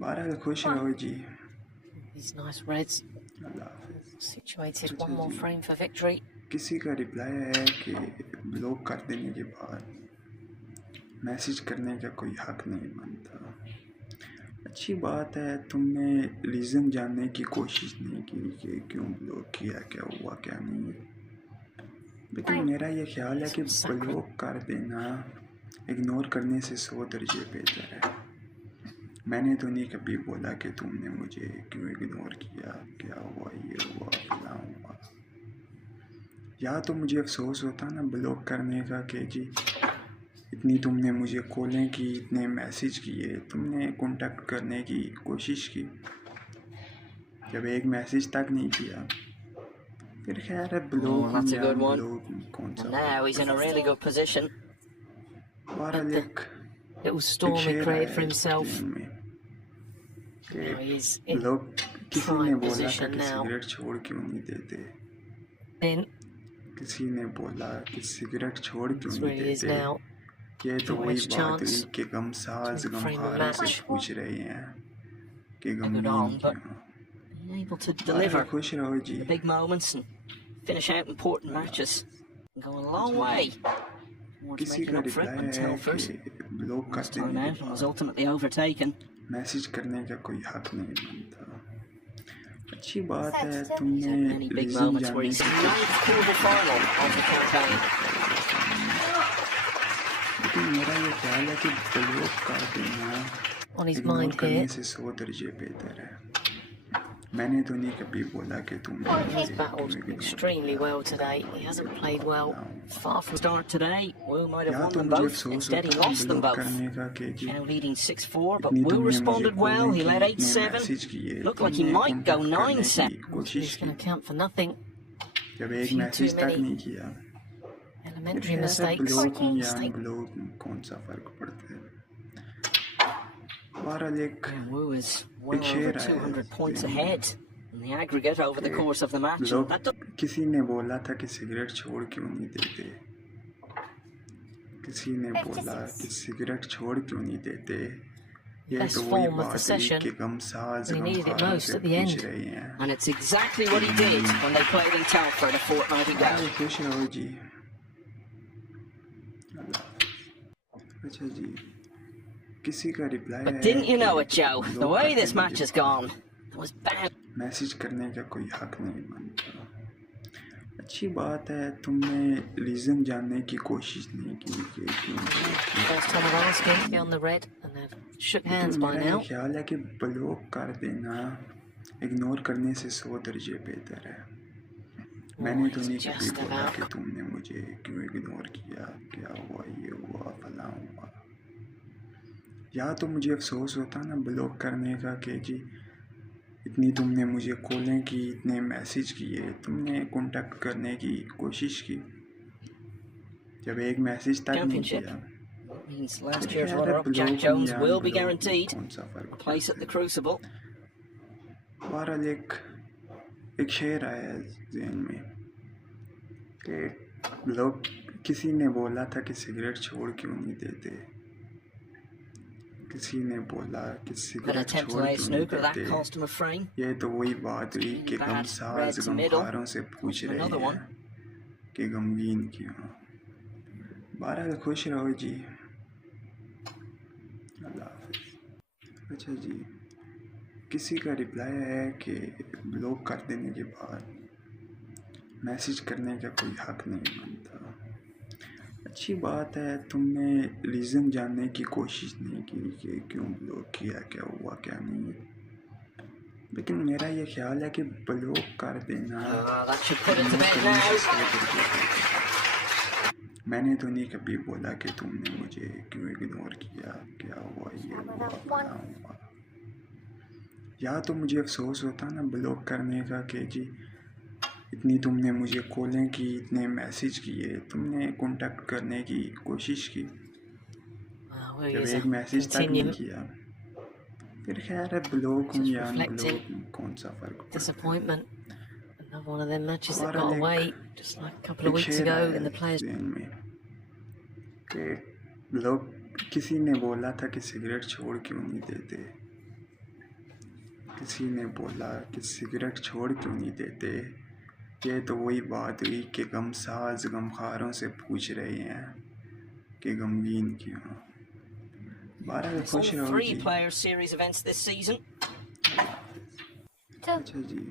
बहरहाल खुश रहो जी, These nice reds अल्लाह हाफिज़। situated. One more frame for victory. किसी का रिप्लाई है कि ब्लॉक कर देने के बाद मैसेज करने का कोई हक नहीं बनता। अच्छी बात है, तुमने रीज़न जानने की कोशिश नहीं की कि क्यों ब्लॉक किया, क्या हुआ क्या नहीं। लेकिन मेरा ये ख्याल है कि ब्लॉक कर देना इग्नोर करने से 100 दर्जे बेहतर है। मैंने तो नहीं कभी बोला कि तुमने मुझे क्यों इग्नोर किया, क्या हुआ, ये हुआ फलां हुआ। या तो मुझे अफसोस होता ना ब्लॉक करने का कि जी इतनी तुमने मुझे कॉलें की, इतने मैसेज किए, तुमने कांटेक्ट करने की कोशिश की, जब एक मैसेज तक नहीं किया, फिर खैर है ब्लॉक that's a या good one. अनब्लॉक कौन सा And now he's in a really good position. बहरहाल एक Little storm he शेर created आया for himself. ज़हन में Now he is कि in लोग, किसी ने prime बोला था position कि now. सिगरेट छोड़ क्यों नहीं देते, In किसी ने बोला कि सिगरेट छोड़ क्यों this नहीं really is देते। now. ये तो वही Nice बात हुई chance कि गमसाज to frame a गमखारों से match. पूछ रहे हैं कि Guodong, गमगीन but क्यों। being able to बहरहाल deliver खुश रहो जी, the big moments and finish out important matches and go a long way towards किसी making का up for it reply when है Telford कि ब्लॉक कर was time देने out के and was बाद ultimately overtaken. मैसेज करने का कोई हक नहीं बनता। अच्छी बात है, He's had तुमने He's had many big reason moments where जानने he's की in the ninth quarter-final of the campaign. लेकिन मेरा ये ख्याल है कि ब्लॉक कर देना On his इग्नोर mind करने here. से 100 दर्जे बेहतर है। मैंने तो नहीं कभी बोला कि तुम He's battled extremely well today. He hasn't played well. Far from Start today. Wu might have या won तो them मुझे both. अफसोस Instead, he होता lost them ब्लॉक both. करने का कि जी Xiao leading 6-4, but इतनी Wu तुमने मुझे responded well. He led calling की, इतने 8-7. मैसेज किए, Looked like he तुमने might go कांटेक्ट करने 9-7. की कोशिश it's की, going to count for nothing. जब एक Few मैसेज too तक many नहीं किया elementary फिर mistakes. ब्लॉक हूँ या Mistake. ब्लॉक हूँ, कौन सा फर्क पड़ता है। बहरहाल एक And Wu is well over शेर आया 200 points दिन में ahead in the aggregate over the course of the match. And लोग that does किसी ने बोला था कि सिगरेट छोड़ क्यों नहीं देते, किसी ने बोला कि सिगरेट छोड़ क्यों नहीं देते, ये Best तो वही form of the बात है session. कि गमसाज He needed it गमखारों most से at the पूछ end. रहे हैं। And it's exactly what he did when they played in Telford a fortnight ago. खुश रहो जी। अल्लाह। अच्छा जी, किसी का reply But didn't you know it, Joe? The way this match has gone, there was bad. Message करने का कोई हक नहीं बनता। अच्छी बात है, तुमने रीज़न जानने की कोशिश नहीं की कि क्यों। First time of asking, be on the red, and they've shook hands by मेरा now. ये ख्याल है कि ब्लॉक कर देना इग्नोर करने से 100 दर्जे बेहतर है। मैंने तो नहीं कभी just बोला about. कि तुमने मुझे क्यों इग्नोर किया, क्या हुआ, ये हुआ, फलां हुआ। या तो मुझे अफसोस होता ना ब्लॉक करने का कि जी इतनी तुमने मुझे कॉलें की, इतने मैसेज किए, तुमने कांटेक्ट करने की कोशिश की, जब एक मैसेज तक नहीं Championship. किया। Means last year's खैर, runner-up Jack ब्लॉक Jones या will be ब्लॉक, guaranteed कौन सा फर्क a place at the पड़ता Crucible. है। बहरहाल एक शेर आया ज़हन में कि लोग किसी ने बोला था कि सिगरेट छोड़ क्यों नहीं देते, किसी ने बोला कि An सिगरेट attempt to छोड़ lay क्यों नहीं snooker, that देते। cost him a frame. ये तो वही बात हुई कि Bad गमसाज red to middle. गमखारों से पूछ रहे Another one. हैं कि गमगीन क्यों। बहरहाल खुश रहो जी। अल्लाह हाफ़िज़। अच्छा जी, किसी का रिप्लाई है कि ब्लॉक कर देने के बाद मैसेज करने का कोई हक नहीं बनता। अच्छी बात है, तुमने रीज़न जानने की कोशिश नहीं की कि क्यों ब्लॉक किया, क्या हुआ क्या नहीं, लेकिन मेरा ये ख्याल है कि ब्लॉक कर देना That should put it to bed now. मैंने तो नहीं कभी बोला कि तुमने मुझे क्यों इग्नोर किया, क्या हुआ, ये हुआ, फलां हुआ। या तो मुझे अफसोस होता ना ब्लॉक करने का कि जी इतनी तुमने मुझे कॉलें की, इतने मैसेज किए, तुमने कांटेक्ट करने की कोशिश की, Well, जब Yize एक मैसेज तक नहीं continue किया। फिर खैर है, ब्लॉक हूँ Just या reflecting. अनब्लॉक हूँ, कौन सा फ़र्क पड़ता है। disappointment. Another one of them matches that Behral got ek- away just like a couple of एक weeks शेर ago आया in the players' ज़हन में कि लोग किसी ने बोला था कि सिगरेट छोड़ क्यों नहीं देते, किसी ने बोला कि सिगरेट छोड़ क्यों नहीं देते। ये तो वही बात हुई कि गमसाज गमखारों से पूछ रहे हैं कि गमगीन क्यों। बहरहाल It's all खुश रहो 3 जी। player series events this season. Two. अच्छा जी,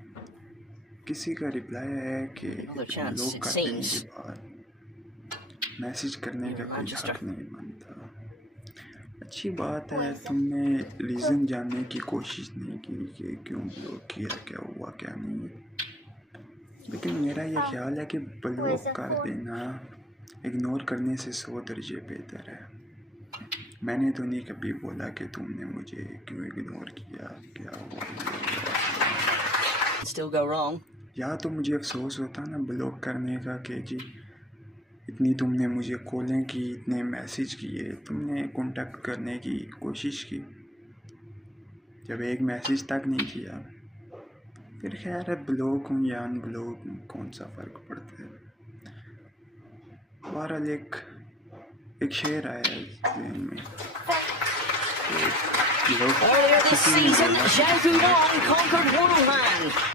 किसी का रिप्लाई है कि Another chance, ब्लॉक it कर देने seems. के बाद मैसेज करने का कोई Manchester. हक नहीं बनता। अच्छी बात है, तुमने रीज़न जानने की कोशिश नहीं की कि क्यों ब्लॉक किया, क्या हुआ क्या नहीं, लेकिन मेरा ये ख्याल है कि ब्लॉक कर देना इग्नोर करने से 100 दर्जे बेहतर है। मैंने तो नहीं कभी बोला कि तुमने मुझे क्यों इग्नोर किया, क्या हुआ, ये हुआ। Still go wrong. या तो मुझे अफसोस होता ना ब्लॉक करने का कि जी इतनी तुमने मुझे कॉलें की, इतने मैसेज किए, तुमने कांटेक्ट करने की कोशिश की, जब एक मैसेज तक नहीं किया। फिर खैर है, ब्लॉक हूँ या अनब्लॉक हूँ, कौन सा फ़र्क पड़ता है। बहरहाल एक शेर आया ज़हन में कि लोग Earlier this किसी ने season, बोला Xiao conquered Guodong.